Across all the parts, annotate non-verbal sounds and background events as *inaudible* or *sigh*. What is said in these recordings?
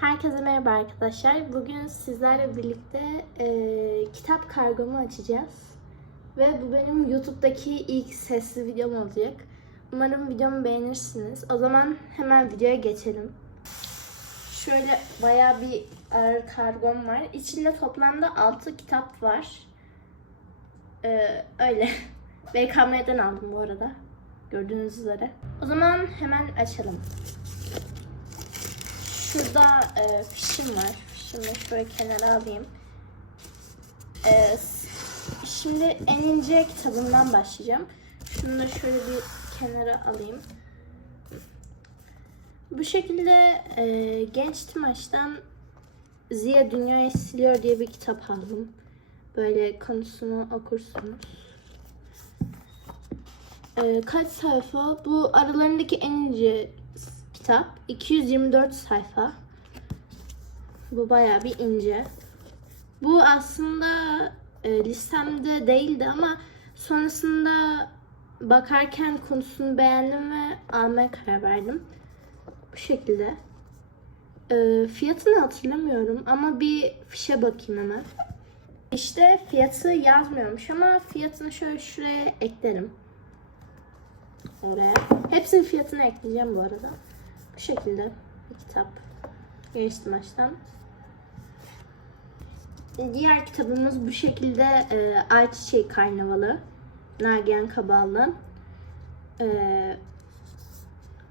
Herkese merhaba arkadaşlar. Bugün sizlerle birlikte e, kitap kargomu açacağız. Ve bu benim YouTube'daki ilk sesli videom olacak. Umarım videomu beğenirsiniz. O zaman hemen videoya geçelim. Şöyle bayağı bir ağır kargom var. İçinde toplamda 6 kitap var. E, öyle. *laughs* BKM'den aldım bu arada. Gördüğünüz üzere. O zaman hemen açalım. Şurada e, fişim var. Fişimi şöyle kenara alayım. E, şimdi en ince kitabından başlayacağım. Şunu da şöyle bir kenara alayım. Bu şekilde e, Genç Timaş'tan Ziya Dünyayı Siliyor diye bir kitap aldım. Böyle konusunu okursunuz. E, kaç sayfa? Bu aralarındaki en ince kitap. 224 sayfa. Bu bayağı bir ince. Bu aslında e, listemde değildi ama sonrasında bakarken konusunu beğendim ve almaya karar verdim. Bu şekilde. E, fiyatını hatırlamıyorum ama bir fişe bakayım hemen. İşte fiyatı yazmıyormuş ama fiyatını şöyle şuraya eklerim. Oraya. Hepsinin fiyatını ekleyeceğim bu arada. Bu şekilde bir kitap. Baştan. Diğer kitabımız bu şekilde e, Ayçiçeği Karnavalı. Nagihan Kaballı. E,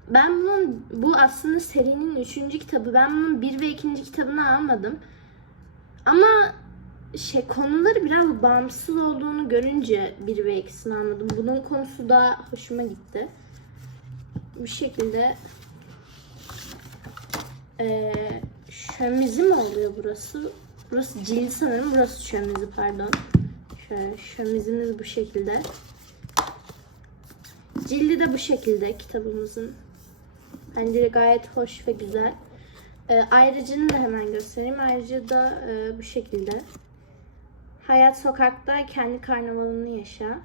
ben bunun, bu aslında serinin üçüncü kitabı. Ben bunun bir ve ikinci kitabını almadım. Ama şey konuları biraz bağımsız olduğunu görünce bir ve ikisini almadım. Bunun konusu da hoşuma gitti. Bu şekilde ee, şömizi mi oluyor burası? Burası cilt sanırım. Burası şömizi pardon. Şöyle şömizimiz bu şekilde. Cildi de bu şekilde kitabımızın. Bence gayet hoş ve güzel. Ee, ayrıcını da hemen göstereyim. Ayrıca da e, bu şekilde. Hayat sokakta kendi karnavalını yaşa.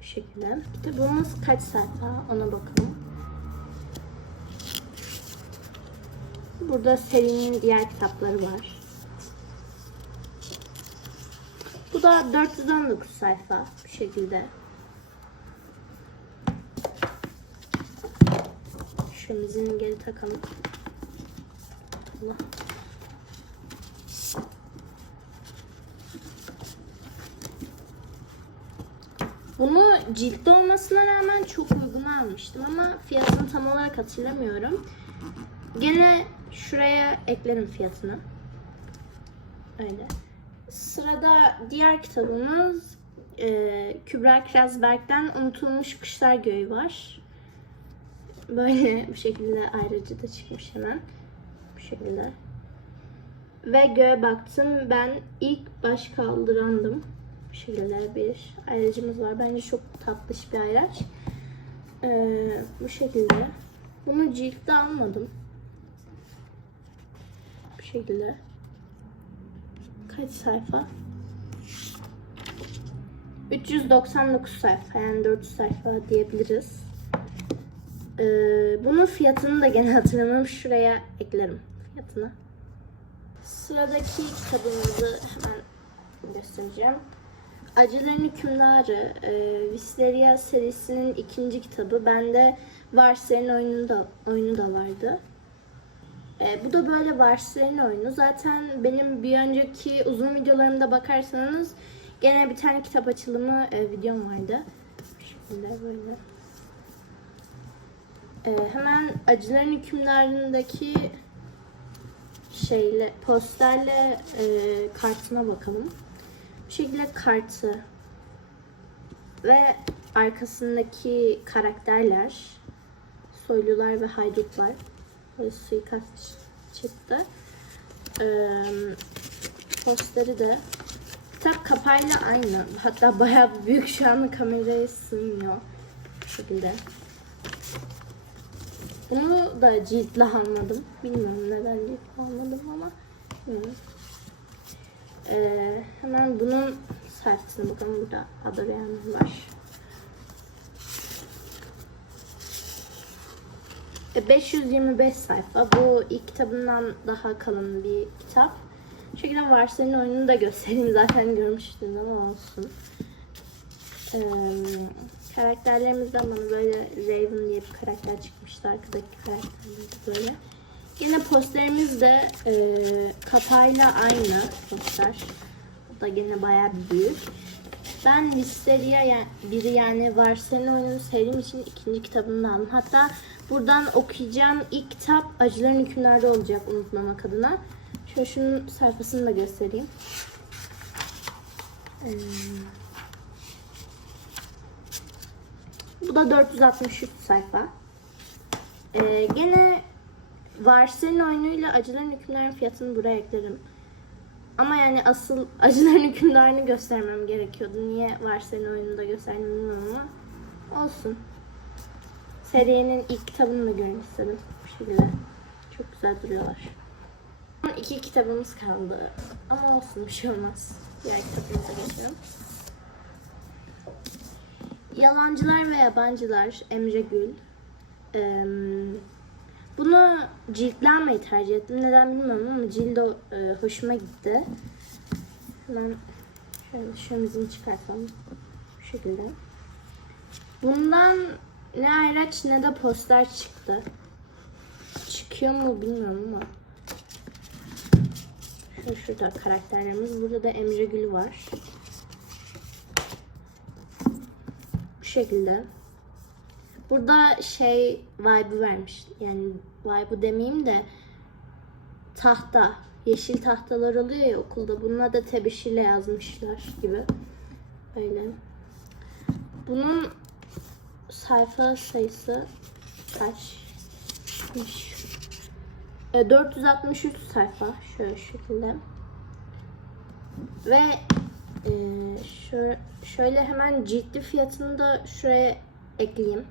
Bu şekilde. Kitabımız kaç sayfa ona bakalım. Burada serinin diğer kitapları var. Bu da 419 sayfa bu şekilde. Şömizini geri takalım. Allah. Bunu ciltte olmasına rağmen çok uygun almıştım ama fiyatını tam olarak hatırlamıyorum. Gene şuraya eklerim fiyatını. Öyle. Sırada diğer kitabımız e, Kübra Krasberg'den Unutulmuş Kuşlar Göğü var. Böyle *laughs* bu şekilde ayrıcı da çıkmış hemen. Bu şekilde. Ve göğe baktım. Ben ilk baş kaldırandım. Bu şekilde bir ayracımız var. Bence çok tatlış bir ayraç. Ee, bu şekilde. Bunu ciltte almadım. Şekilde. Kaç sayfa? 399 sayfa yani 400 sayfa diyebiliriz. Ee, bunun fiyatını da gene *laughs* hatırlamıyorum. Şuraya eklerim fiyatını. Sıradaki kitabımızı hemen göstereceğim. Acıların Hükümdarı, e, Wisteria serisinin ikinci kitabı. Bende Varslar'ın oyunu da, oyunu da vardı. E, bu da böyle Varslar'ın oyunu. Zaten benim bir önceki uzun videolarımda bakarsanız gene bir tane kitap açılımı e, videom vardı. Şekilde böyle. E, hemen Acıların Hükümdarı'ndaki şeyle posterle e, kartına bakalım. Bu şekilde kartı ve arkasındaki karakterler soylular ve haydutlar suikast çıktı. Ee, posteri de kitap kapağıyla aynı. Hatta bayağı büyük şu an kameraya sığmıyor. Bu şekilde. Bunu da ciltle almadım. Bilmiyorum neden ciltle almadım ama. Ee, hemen bunun sayfasına bakalım. Burada Adorian var. 525 sayfa. Bu ilk kitabından daha kalın bir kitap. Şu şekilde varsayın oyununu da göstereyim. *laughs* Zaten görmüştün ama olsun. Ee, karakterlerimizden bana böyle Raven diye bir karakter çıkmıştı. Arkadaki karakterler de böyle. Yine posterimiz de e, kapağıyla aynı poster. O da gene bayağı büyük. Ben Listeria yani, biri yani oyununu sevdiğim için ikinci kitabını. Hatta buradan okuyacağım ilk kitap Acıların Hükümlerde olacak unutmamak adına. Şöyle şunun sayfasını da göstereyim. Ee, bu da 463 sayfa. Ee, gene Varsayın oyunuyla Acıların Hükümlerinin fiyatını buraya eklerim. Ama yani asıl acıların *laughs* hükümdarını göstermem gerekiyordu. Niye Varsayın oyununu da gösterdim ama olsun. Serinin ilk kitabını da görmek istedim. Bu şekilde. Çok güzel duruyorlar. İki kitabımız kaldı. Ama olsun bir şey olmaz. Diğer kitabımıza geçelim. Yalancılar ve Yabancılar Emre Gül. Eee, bunu ciltlenmeyi tercih ettim. Neden bilmiyorum ama cildo e, hoşuma gitti. Hemen şöyle şömizini çıkartalım. Bu şekilde. Bundan ne ayraç ne de poster çıktı. Çıkıyor mu bilmiyorum ama. Şu şurada karakterlerimiz. Burada da Emre Gül var. Bu şekilde. Burada şey vibe'ı vermiş. Yani vibe'ı demeyeyim de tahta. Yeşil tahtalar oluyor ya okulda. Bununla da tebeşirle yazmışlar gibi. Öyle. Bunun sayfa sayısı kaçmış? E, 463 sayfa. Şöyle şekilde. Ve e, şöyle hemen ciddi fiyatını da şuraya ekleyeyim.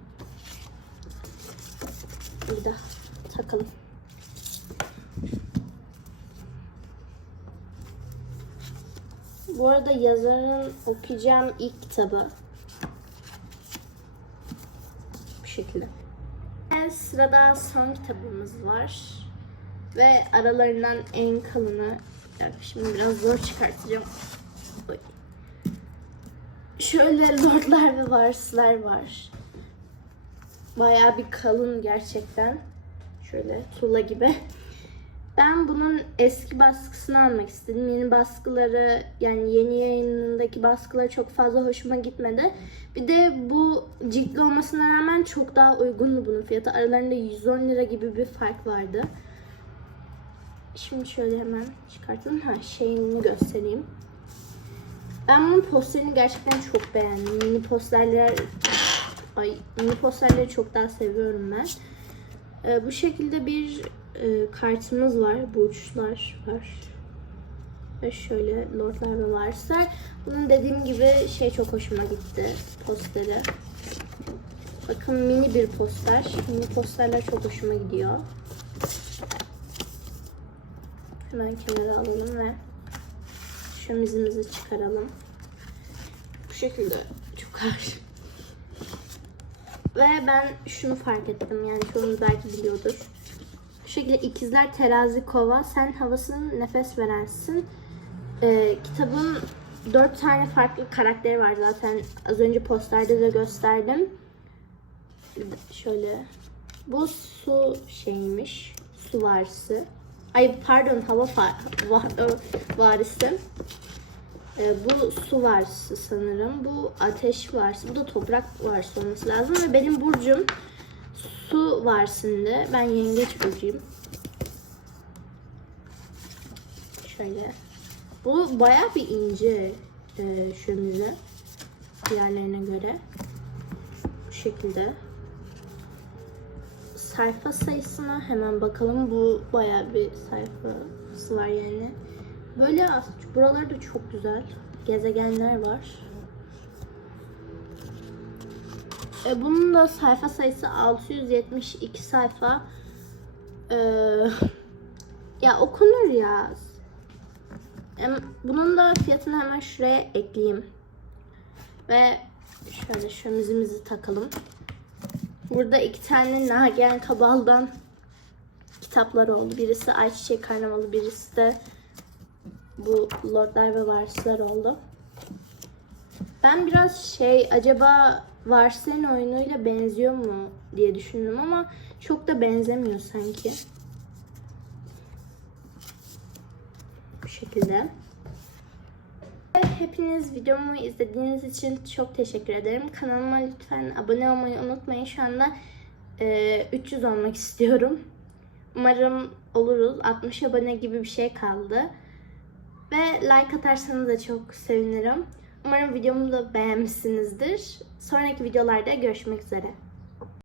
Bir de takalım. Bu arada yazarın okuyacağım ilk kitabı. Bu şekilde. En sırada son kitabımız var. Ve aralarından en kalını. Şimdi biraz zor çıkartacağım. Oy. Şöyle lordlar ve varisler var. Bayağı bir kalın gerçekten. Şöyle tuğla gibi. Ben bunun eski baskısını almak istedim. Yeni baskıları yani yeni yayınındaki baskıları çok fazla hoşuma gitmedi. Bir de bu ciltli olmasına rağmen çok daha uygundu bunun fiyatı. Aralarında 110 lira gibi bir fark vardı. Şimdi şöyle hemen çıkartalım. Ha şeyini göstereyim. Ben bunun posterini gerçekten çok beğendim. Mini posterler Ay mini posterleri çok daha seviyorum ben. Ee, bu şekilde bir e, kartımız var. Burçlar var. Ve şöyle lordlar ve varisler. Bunun dediğim gibi şey çok hoşuma gitti. Posteri. Bakın mini bir poster. Mini posterler çok hoşuma gidiyor. Hemen kenara alalım ve şömizimizi çıkaralım. Bu şekilde çok ağır. Ve ben şunu fark ettim yani çoğunuz belki biliyordur. Bu şekilde ikizler terazi kova sen havasını nefes verensin. Ee, kitabın dört tane farklı karakteri var zaten az önce posterde de gösterdim. Şöyle bu su şeymiş su varisi. Ay pardon hava fa- va- varisi. Ee, bu su varsı sanırım. Bu ateş varsı. Bu da toprak varsı olması lazım. Ve benim burcum su varsında. Ben yengeç burcuyum. Şöyle. Bu baya bir ince e, şömize. Diğerlerine göre. Bu şekilde. Sayfa sayısına hemen bakalım. Bu baya bir sayfası var yani. Böyle buralarda çok güzel gezegenler var. E, bunun da sayfa sayısı 672 sayfa. E, ya okunur ya. Em, Bunun da fiyatını hemen şuraya ekleyeyim. Ve şöyle şömizimizi takalım. Burada iki tane Nagihan Kabal'dan kitaplar oldu. Birisi Ayçiçek Karnavalı, birisi de bu Lordlar ve Varisler oldu. Ben biraz şey acaba Varislerin oyunuyla benziyor mu diye düşündüm ama çok da benzemiyor sanki. Bu şekilde. Hepiniz videomu izlediğiniz için çok teşekkür ederim. Kanalıma lütfen abone olmayı unutmayın. Şu anda e, 300 olmak istiyorum. Umarım oluruz. 60 abone gibi bir şey kaldı. Ve like atarsanız da çok sevinirim. Umarım videomu da beğenmişsinizdir. Sonraki videolarda görüşmek üzere.